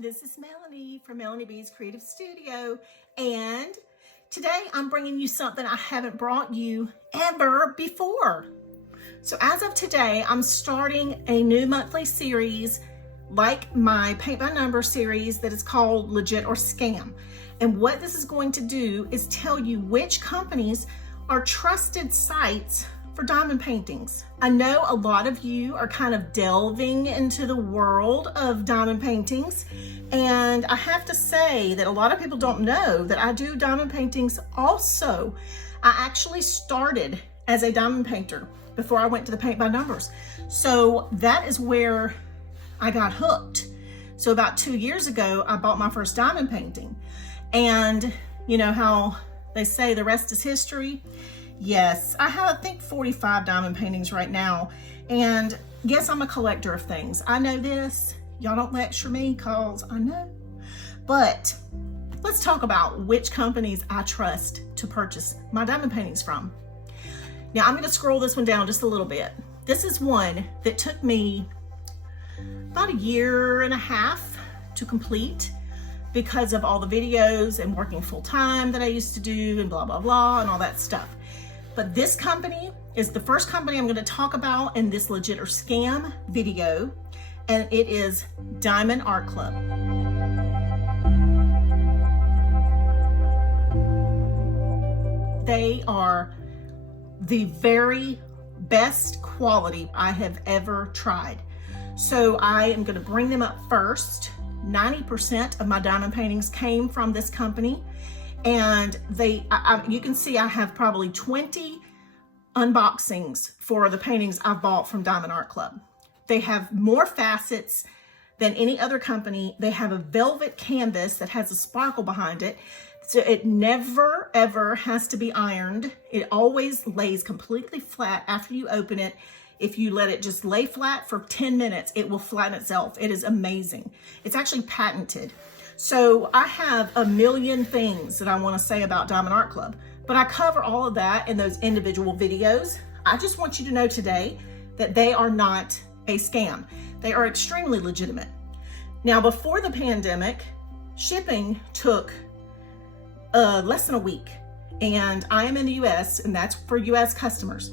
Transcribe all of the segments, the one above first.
This is Melanie from Melanie B's Creative Studio, and today I'm bringing you something I haven't brought you ever before. So as of today, I'm starting a new monthly series like my Paint by Number series that is called Legit or Scam. And what this is going to do is tell you which companies are trusted sites for diamond paintings. I know a lot of you are kind of delving into the world of diamond paintings, and I have to say that a lot of people don't know that I do diamond paintings also. I actually started as a diamond painter before I went to the Paint by Numbers. So that is where I got hooked. So about 2 years ago, I bought my first diamond painting. And you know how they say the rest is history? Yes, I have, I think, 45 diamond paintings right now. And yes, I'm a collector of things. I know this. Y'all don't lecture me because I know. But let's talk about which companies I trust to purchase my diamond paintings from. Now, I'm going to scroll this one down just a little bit. This is one that took me about 1.5 years to complete because of all the videos and working full time that I used to do and blah, blah, blah, and all that stuff. But this company is the first company I'm going to talk about in this Legit or Scam video, and it is Diamond Art Club. They are the very best quality I have ever tried. So I am going to bring them up first. 90% of my diamond paintings came from this company. And you can see I have probably 20 unboxings for the paintings I've bought from Diamond Art Club. They have more facets than any other company. They have a velvet canvas that has a sparkle behind it. So it never, ever has to be ironed. It always lays completely flat after you open it. If you let it just lay flat for 10 minutes, it will flatten itself. It is amazing. It's actually patented. So I have a million things that I want to say about Diamond Art Club, but I cover all of that in those individual videos. I just want you to know today that they are not a scam. They are extremely legitimate. Now, before the pandemic, shipping took less than a week, and I am in the US, and that's for US customers.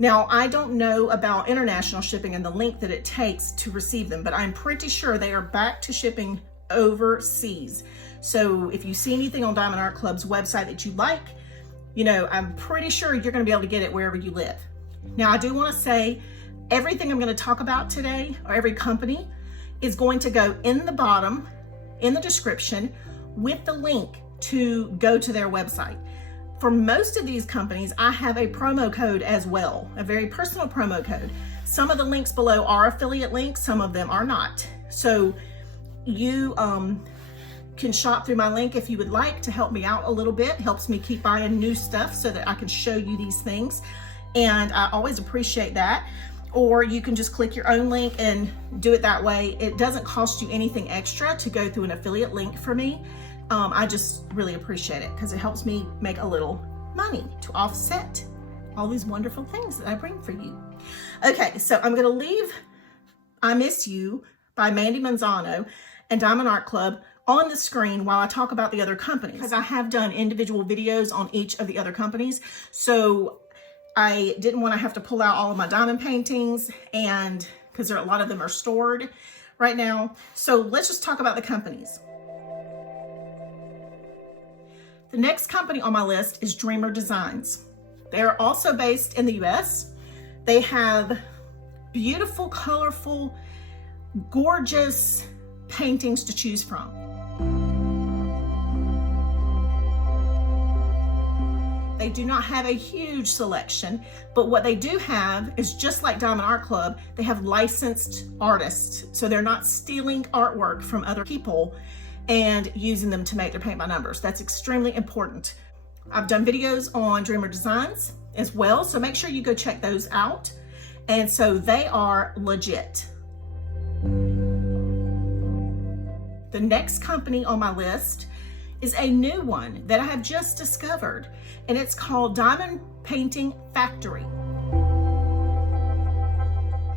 Now, I don't know about international shipping and the length that it takes to receive them, but I'm pretty sure they are back to shipping overseas. So if you see anything on Diamond Art Club's website that you like, you know, I'm pretty sure you're going to be able to get it wherever you live. Now, I do want to say everything I'm going to talk about today, or every company, is going to go in the bottom, in the description, with the link to go to their website. For most of these companies, I have a promo code as well, a very personal promo code. Some of the links below are affiliate links, some of them are not. So you can shop through my link if you would like to help me out a little bit. Helps me keep buying new stuff so that I can show you these things. And I always appreciate that. Or you can just click your own link and do it that way. It doesn't cost you anything extra to go through an affiliate link for me. I just really appreciate it because it helps me make a little money to offset all these wonderful things that I bring for you. Okay, so I'm gonna leave I Miss You by Mandy Manzano and Diamond Art Club on the screen while I talk about the other companies, because I have done individual videos on each of the other companies. So I didn't want to have to pull out all of my diamond paintings, and because a lot of them are stored right now. So let's just talk about the companies. The next company on my list is Dreamer Designs. They are also based in the US. They have beautiful, colorful, gorgeous paintings to choose from. They do not have a huge selection, but what they do have is, just like Diamond Art Club, they have licensed artists. So they're not stealing artwork from other people and using them to make their paint by numbers. That's extremely important. I've done videos on Dreamer Designs as well, so make sure you go check those out. And so they are legit. The next company on my list is a new one that I have just discovered, and it's called Diamond Painting Factory.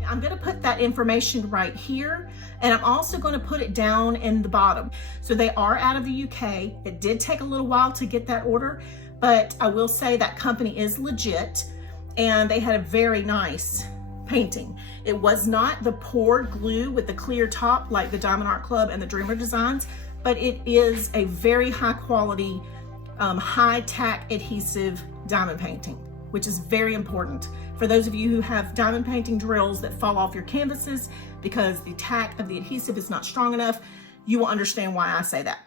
I'm going to put that information right here, and I'm also going to put it down in the bottom. So they are out of the UK. It did take a little while to get that order, but I will say that company is legit, and they had a very nice painting. It was not the poured glue with the clear top like the Diamond Art Club and the Dreamer Designs, but it is a very high quality, high tack adhesive diamond painting, which is very important for those of you who have diamond painting drills that fall off your canvases because the tack of the adhesive is not strong enough. You will understand why I say that.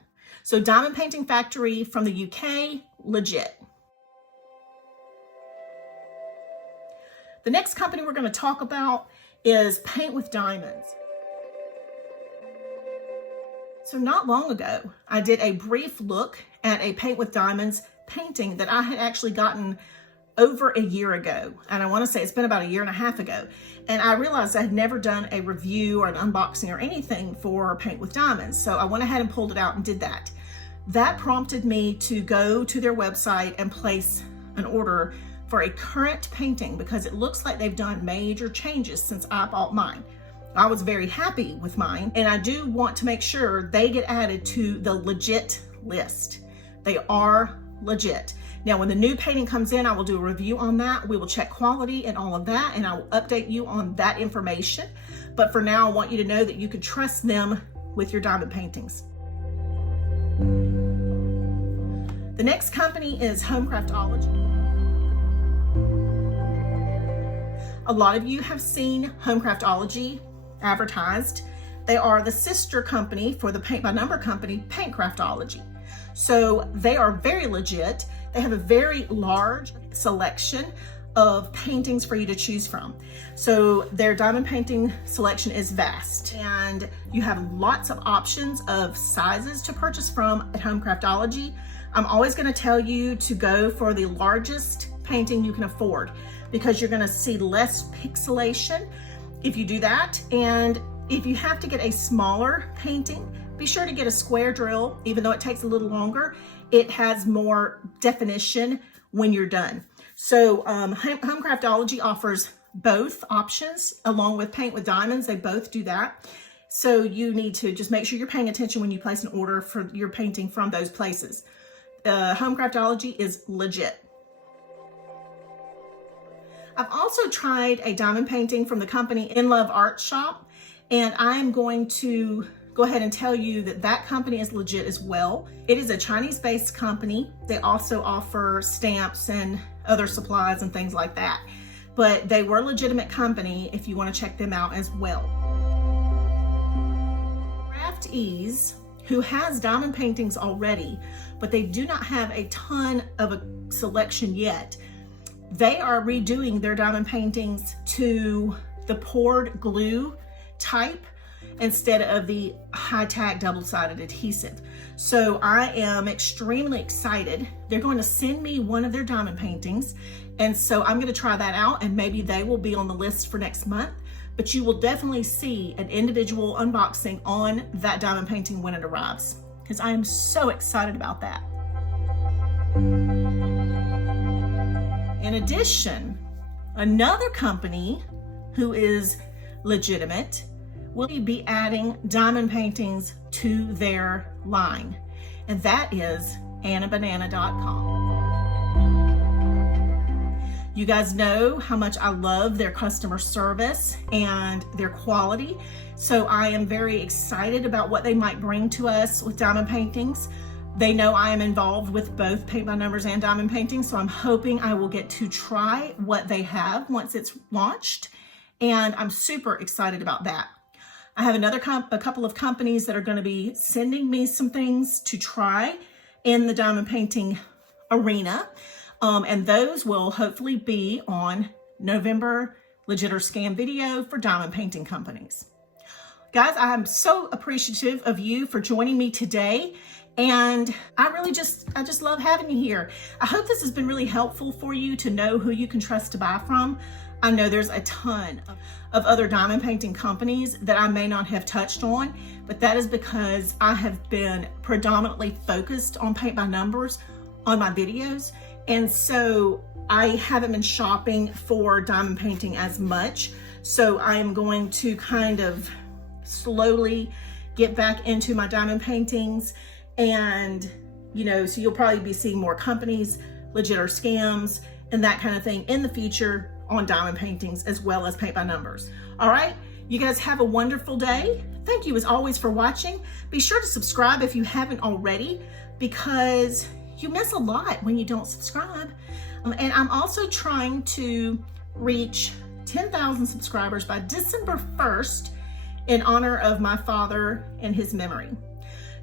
So Diamond Painting Factory from the UK, legit. The next company we're going to talk about is Paint with Diamonds. So not long ago, I did a brief look at a Paint with Diamonds painting that I had actually gotten over a year ago. And I want to say it's been about a year and a half ago. And I realized I had never done a review or an unboxing or anything for Paint with Diamonds. So I went ahead and pulled it out and did that. That prompted me to go to their website and place an order for a current painting because it looks like they've done major changes since I bought mine. I was very happy with mine, and I do want to make sure they get added to the legit list. They are legit. Now, when the new painting comes in, I will do a review on that. We will check quality and all of that, and I will update you on that information. But for now, I want you to know that you can trust them with your diamond paintings. The next company is Craftology. A lot of you have seen Craftology advertised. They are the sister company for the Paint by Number company, Craftology. So they are very legit. They have a very large selection of paintings for you to choose from. So their diamond painting selection is vast, and you have lots of options of sizes to purchase from at Craftology. I'm always going to tell you to go for the largest painting you can afford because you're going to see less pixelation if you do that. And if you have to get a smaller painting, be sure to get a square drill. Even though it takes a little longer, it has more definition when you're done. So Craftology offers both options along with Paint with Diamonds. They both do that. So you need to just make sure you're paying attention when you place an order for your painting from those places. Craftology is legit. I've also tried a diamond painting from the company In Love Art Shop, and I'm going to go ahead and tell you that that company is legit as well. It is a Chinese-based company. They also offer stamps and other supplies and things like that. But they were a legitimate company if you want to check them out as well. Craft Ease, who has diamond paintings already, but they do not have a ton of a selection yet. They are redoing their diamond paintings to the poured glue type instead of the high-tack double-sided adhesive. So I am extremely excited. They're going to send me one of their diamond paintings, and so I'm going to try that out, and maybe they will be on the list for next month. But you will definitely see an individual unboxing on that diamond painting when it arrives, because I am so excited about that. In addition, another company who is legitimate will be adding diamond paintings to their line, and that is AnnaBanana.com. You guys know how much I love their customer service and their quality, so I am very excited about what they might bring to us with diamond paintings. They know I am involved with both Paint by Numbers and diamond painting, so I'm hoping I will get to try what they have once it's launched, and I'm super excited about that. I have a couple of companies that are going to be sending me some things to try in the diamond painting arena, and those will hopefully be on November Legit or Scam video for diamond painting companies. Guys, I am so appreciative of you for joining me today. And I just love having you here. I hope this has been really helpful for you to know who you can trust to buy from. I know there's a ton of other diamond painting companies that I may not have touched on, but that is because I have been predominantly focused on Paint by Numbers on my videos. And so I haven't been shopping for diamond painting as much. So I am going to kind of slowly get back into my diamond paintings. And, you know, so you'll probably be seeing more companies, legit or scams, and that kind of thing in the future on diamond paintings, as well as paint by numbers. All right, you guys have a wonderful day. Thank you as always for watching. Be sure to subscribe if you haven't already, because you miss a lot when you don't subscribe. And I'm also trying to reach 10,000 subscribers by December 1st in honor of my father and his memory.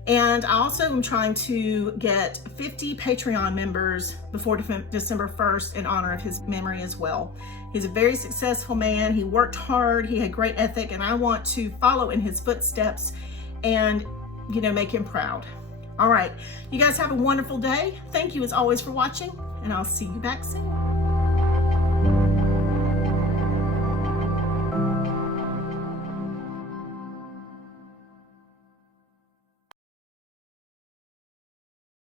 And I also am trying to get 50 Patreon members before December 1st in honor of his memory as well. He's a very successful man. He worked hard. He had great ethic, and I want to follow in his footsteps and, you know, make him proud. All right, you guys have a wonderful day. Thank you as always for watching, and I'll see you back soon.